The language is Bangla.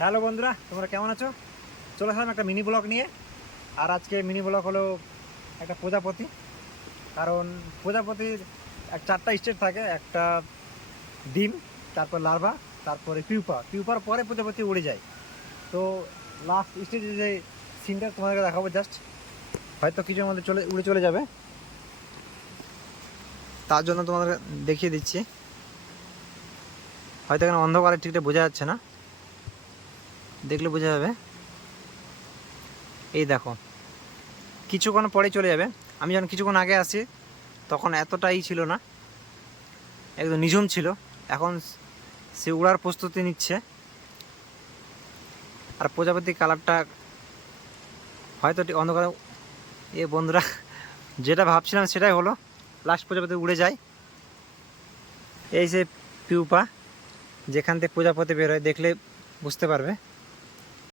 হ্যালো বন্ধুরা, তোমরা কেমন আছো? চলে আসলাম একটা মিনি ব্লগ নিয়ে। আর আজকে মিনি ব্লগ হলো একটা প্রজাপতি। কারণ প্রজাপতির চারটা স্টেজ থাকে। একটা ডিম, তারপর লার্ভা, তারপরে পিউপার পরে প্রজাপতি উড়ে যায়। তো লাস্ট স্টেজে যে সিনটা তোমাদেরকে দেখাবো, জাস্ট হয়তো কিছুর মধ্যে উড়ে চলে যাবে, তার জন্য তোমাদের দেখিয়ে দিচ্ছি। হয়তো এখানে অন্ধকারে ঠিকঠাক বোঝা যাচ্ছে না, দেখলে বোঝা যাবে। এই দেখো, কিছুক্ষণ পরেই চলে যাবে। আমি যখন কিছুক্ষণ আগে আসি তখন এতটাই ছিল না, একদম নিঝুম ছিল। এখন সে উড়ার প্রস্তুতি নিচ্ছে। আর প্রজাপতির কালারটা হয়তো অন্ধকারে, বন্ধুরা যেটা ভাবছিলাম সেটাই হলো, লাস্ট প্রজাপতি উড়ে যায়। এই যে পিউপা, যেখান থেকে প্রজাপতি বের হয়, দেখলে বুঝতে পারবে।